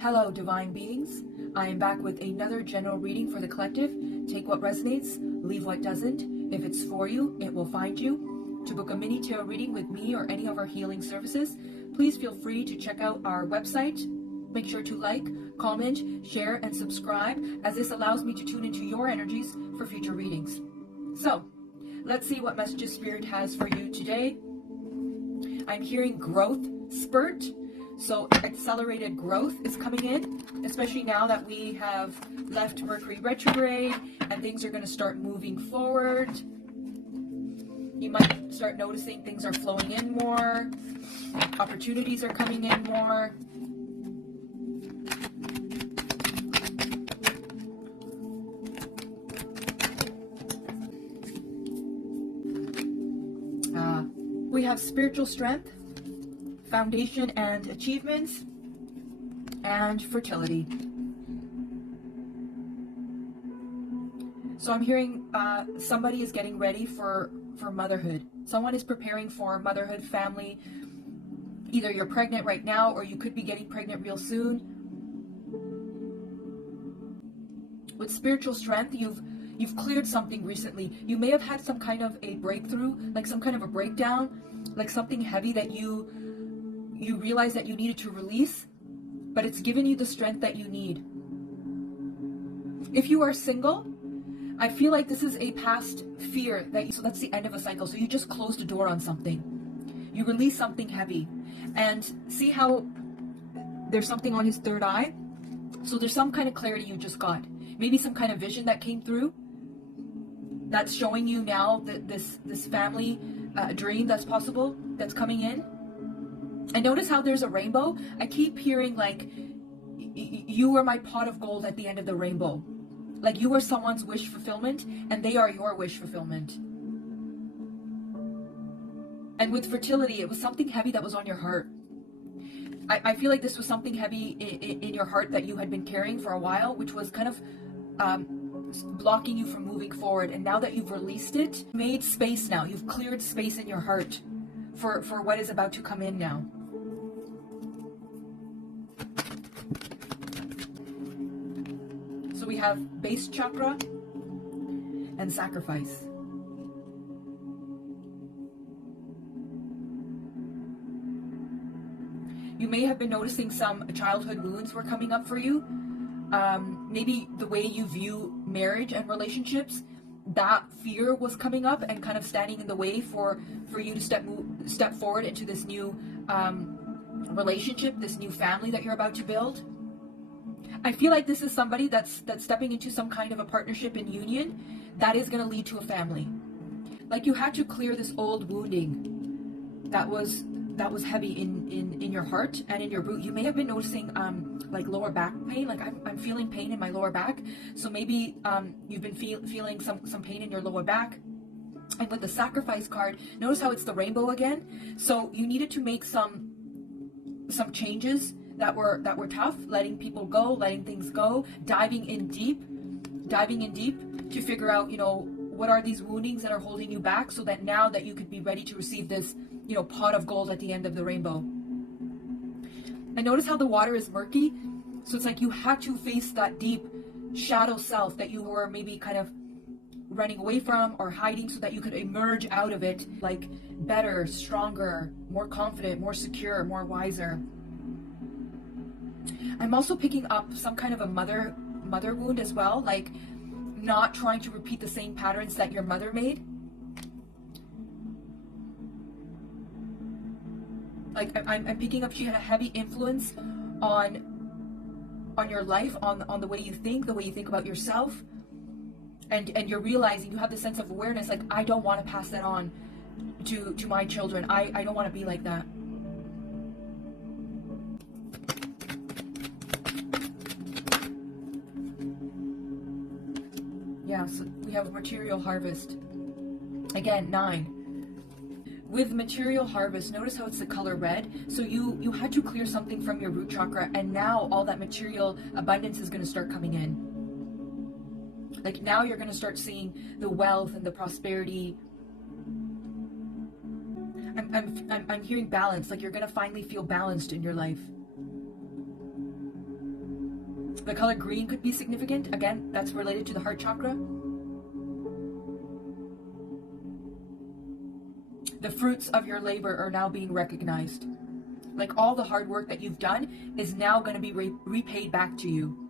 Hello, divine beings. I am back with another general reading for the collective. Take what resonates, leave what doesn't. If it's for you, it will find you. To book a mini tarot reading with me or any of our healing services, please feel free to check out our website. Make sure to like, comment, share, and subscribe, as this allows me to tune into your energies for future readings. So, let's see what messages Spirit has for you today. I'm hearing growth spurt. So accelerated growth is coming in, especially now that we have left Mercury retrograde and things are going to start moving forward. You might start noticing things are flowing in more, opportunities are coming in more. We have spiritual strength, foundation and achievements, and fertility. So I'm hearing somebody is getting ready for motherhood. Someone is preparing for motherhood, family. Either you're pregnant right now or you could be getting pregnant real soon. With spiritual strength, you've cleared something recently. You may have had some kind of a breakthrough, like some kind of a breakdown, like something heavy that you realize that you needed to release, but it's given you the strength that you need. If you are single, I feel like this is a past fear so that's the end of a cycle. So you just closed a door on something. You release something heavy. And see how there's something on his third eye? So there's some kind of clarity you just got. Maybe some kind of vision that came through that's showing you now that this family dream that's possible, that's coming in. And notice how there's a rainbow. I keep hearing like, you are my pot of gold at the end of the rainbow. Like you are someone's wish fulfillment and they are your wish fulfillment. And with fertility, it was something heavy that was on your heart. I feel like this was something heavy in your heart that you had been carrying for a while, which was kind of blocking you from moving forward. And now that you've released it, made space now. You've cleared space in your heart for what is about to come in now. So we have base chakra and sacrifice. You may have been noticing some childhood wounds were coming up for you. Maybe the way you view marriage and relationships, that fear was coming up and kind of standing in the way for you to step forward into this new relationship, this new family that you're about to build. I feel like this is somebody that's stepping into some kind of a partnership and union that is going to lead to a family. Like you had to clear this old wounding that was heavy in your heart and in your root. You may have been noticing like lower back pain. Like I'm feeling pain in my lower back. So maybe you've been feeling some pain in your lower back. And with the sacrifice card, notice how it's the rainbow again. So you needed to make some changes that were tough, letting people go, letting things go, diving in deep to figure out, what are these woundings that are holding you back, so that now that you could be ready to receive this, pot of gold at the end of the rainbow. And notice how the water is murky. So it's like you had to face that deep shadow self that you were maybe kind of running away from or hiding, so that you could emerge out of it like better, stronger, more confident, more secure, more wiser. I'm also picking up some kind of a mother wound as well, like not trying to repeat the same patterns that your mother made. Like I'm picking up she had a heavy influence on your life, on the way you think about yourself, and you're realizing you have this sense of awareness, like I don't want to pass that on to my children. I don't want to be like that. Yeah, so we have material harvest. Again, 9. With material harvest, notice how it's the color red. So you had to clear something from your root chakra, and now all that material abundance is going to start coming in. Like now you're going to start seeing the wealth and the prosperity. I'm hearing balance, like you're going to finally feel balanced in your life. The color green could be significant. Again, that's related to the heart chakra. The fruits of your labor are now being recognized. Like all the hard work that you've done is now going to be repaid back to you.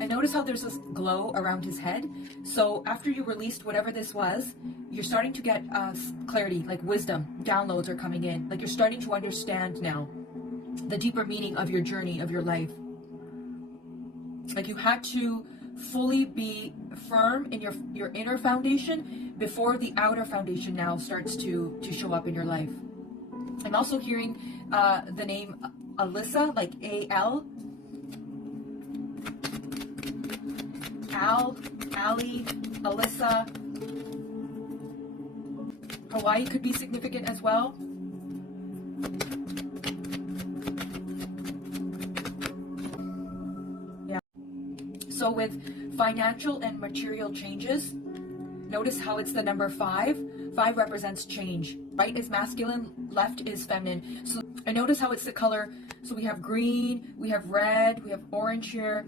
And notice how there's this glow around his head. So after you released whatever this was, you're starting to get clarity, like wisdom. Downloads are coming in. Like you're starting to understand now the deeper meaning of your journey, of your life. Like you had to fully be firm in your inner foundation before the outer foundation now starts to show up in your life. I'm also hearing the name Alyssa, like A-L. Ali, Alyssa. Hawaii could be significant as well. Yeah. So with financial and material changes, notice how it's the number 5. 5 represents change. Right is masculine, left is feminine. So and notice how it's the color. So we have green, we have red, we have orange here.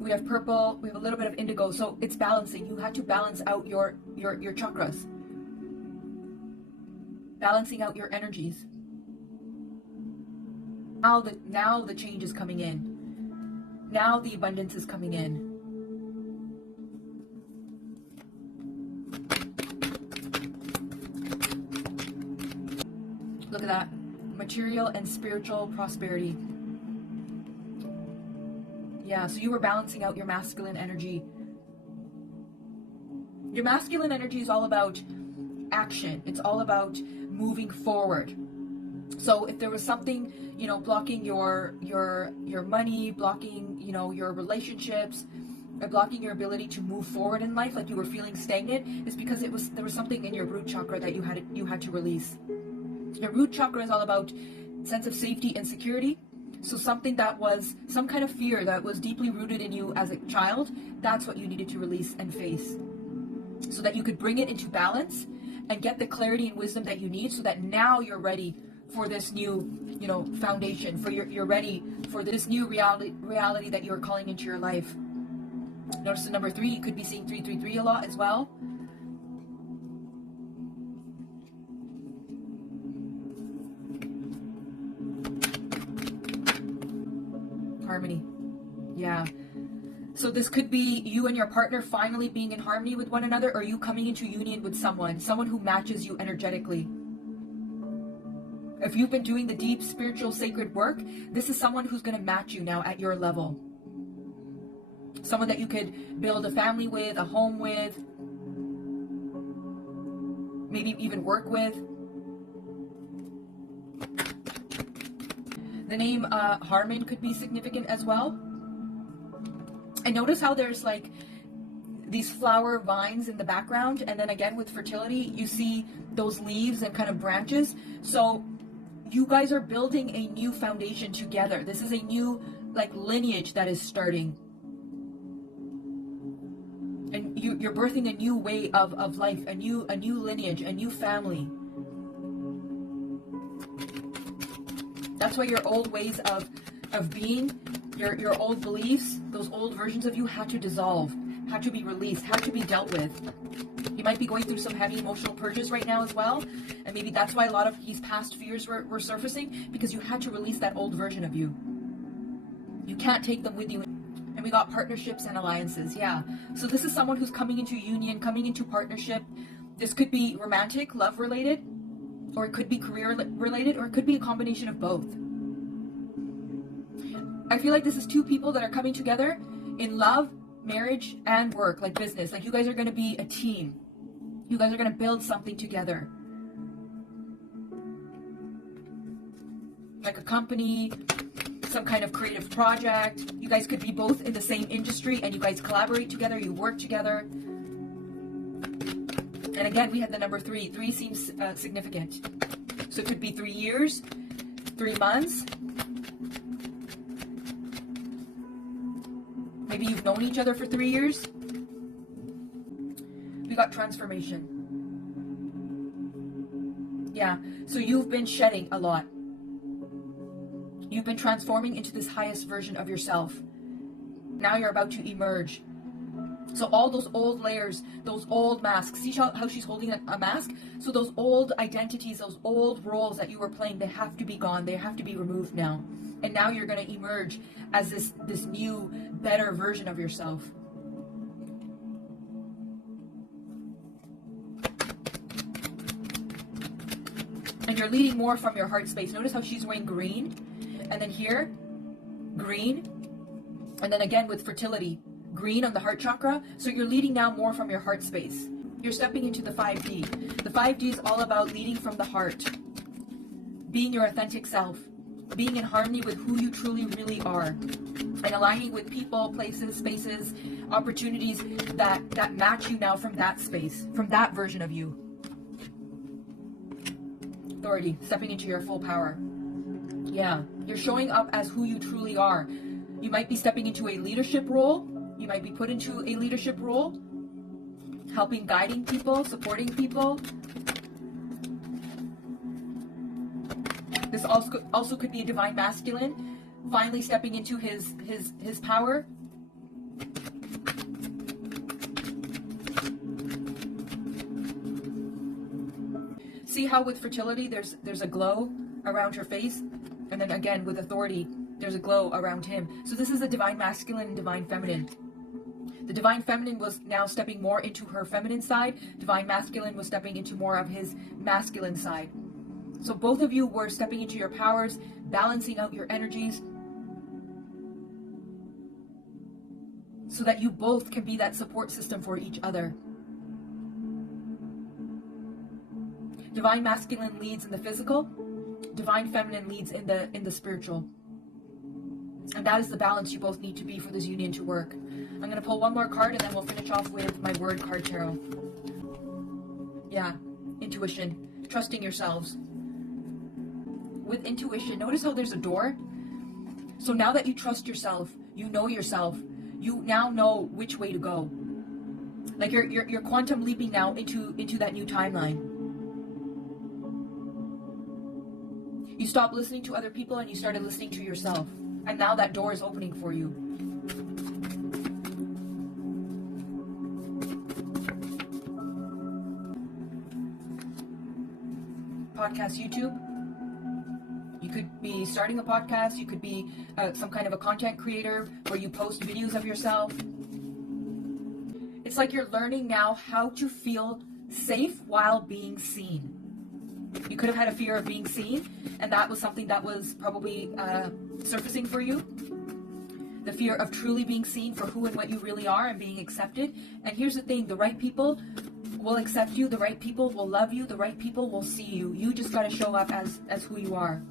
We have purple, we have a little bit of indigo. So it's balancing. You had to balance out your chakras. Balancing out your energies. Now the change is coming in. Now the abundance is coming in. Look at that. Material and spiritual prosperity. Yeah, so you were balancing out your masculine energy. Your masculine energy is all about action. It's all about moving forward. So if there was something, blocking your money, blocking, your relationships, or blocking your ability to move forward in life, like you were feeling stagnant, it's because there was something in your root chakra that you had to release. Your root chakra is all about sense of safety and security. So something that was some kind of fear that was deeply rooted in you as a child, that's what you needed to release and face, so that you could bring it into balance and get the clarity and wisdom that you need, so that now you're ready for this new, foundation, for you're ready for this new reality that you're calling into your life. Notice the number 3, you could be seeing 333 a lot as well. Harmony. Yeah. So this could be you and your partner finally being in harmony with one another, or you coming into union with someone who matches you energetically. If you've been doing the deep spiritual sacred work, this is someone who's going to match you now at your level. Someone that you could build a family with, a home with, maybe even work with. The name Harmon could be significant as well. And notice how there's like these flower vines in the background, and then again with fertility, you see those leaves and kind of branches. So you guys are building a new foundation together. This is a new lineage that is starting. And you're birthing a new way of life, a new lineage, a new family. That's why your old ways of being, your old beliefs, those old versions of you had to dissolve, had to be released, had to be dealt with. You might be going through some heavy emotional purges right now as well. And maybe that's why a lot of these past fears were surfacing, because you had to release that old version of you. You can't take them with you. And we got partnerships and alliances. Yeah. So this is someone who's coming into union, coming into partnership. This could be romantic, love related, or it could be career related, or it could be a combination of both. I feel like this is 2 people that are coming together in love, marriage, and work, like business. Like you guys are going to be a team. You guys are going to build something together. Like a company, some kind of creative project. You guys could be both in the same industry and you guys collaborate together, you work together. And again, we had the number 3. 3 seems significant. So it could be 3 years, 3 months. Maybe you've known each other for 3 years. We got transformation. Yeah, so you've been shedding a lot. You've been transforming into this highest version of yourself. Now you're about to emerge. So all those old layers, those old masks, see how she's holding a mask? So those old identities, those old roles that you were playing, they have to be gone. They have to be removed now. And now you're going to emerge as this new, better version of yourself. And you're leading more from your heart space. Notice how she's wearing green. And then here, green. And then again with fertility, green on the heart chakra. So you're leading now more from your heart space. You're stepping into the 5D. The 5D is all about leading from the heart. Being your authentic self. Being in harmony with who you truly, really are. And aligning with people, places, spaces, opportunities that match you now from that space, from that version of you. Authority, stepping into your full power. Yeah, you're showing up as who you truly are. You might be stepping into a leadership role. You might be put into a leadership role, helping, guiding people, supporting people. This also could be a divine masculine, finally stepping into his power. See how with fertility there's a glow around her face, and then again with authority there's a glow around him. So this is a divine masculine and divine feminine. The divine feminine was now stepping more into her feminine side. Divine masculine was stepping into more of his masculine side. So both of you were stepping into your powers, balancing out your energies, so that you both can be that support system for each other. Divine masculine leads in the physical, divine feminine leads in the spiritual. And that is the balance you both need to be for this union to work. I'm going to pull one more card and then we'll finish off with my word card tarot. Yeah, intuition, trusting yourselves. With intuition, notice how there's a door. So now that you trust yourself, you now know which way to go. Like you're quantum leaping now into that new timeline. You stopped listening to other people and you started listening to yourself. And now that door is opening for you. Podcast, YouTube. You could be starting a podcast. You could be some kind of a content creator where you post videos of yourself. It's like you're learning now how to feel safe while being seen. You could have had a fear of being seen, and that was something that was probably surfacing for you. The fear of truly being seen for who and what you really are and being accepted. And here's the thing, the right people will accept you, the right people will love you, the right people will see you. You just got to show up as who you are.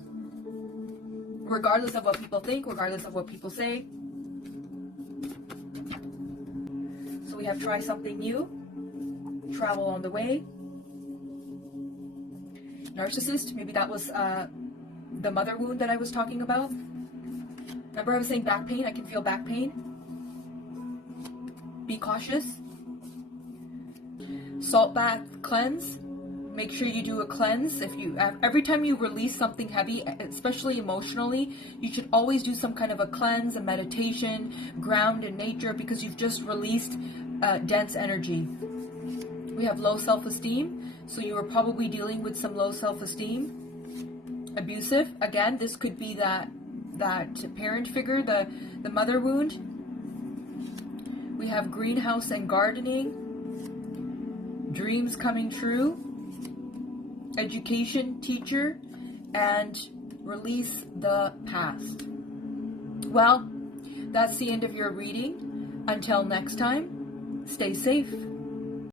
Regardless of what people think, regardless of what people say. So we have try something new, travel on the way. Narcissist, maybe that was the mother wound that I was talking about. Remember I was saying back pain? I can feel back pain. Be cautious. Salt bath cleanse. Make sure you do a cleanse. Every time you release something heavy, especially emotionally, you should always do some kind of a cleanse, a meditation, ground in nature, because you've just released dense energy. We have low self-esteem, so you are probably dealing with some low self-esteem. Abusive, again, this could be that parent figure, the mother wound. We have greenhouse and gardening. Dreams coming true. Education, teacher, and release the past. Well, that's the end of your reading. Until next time, stay safe.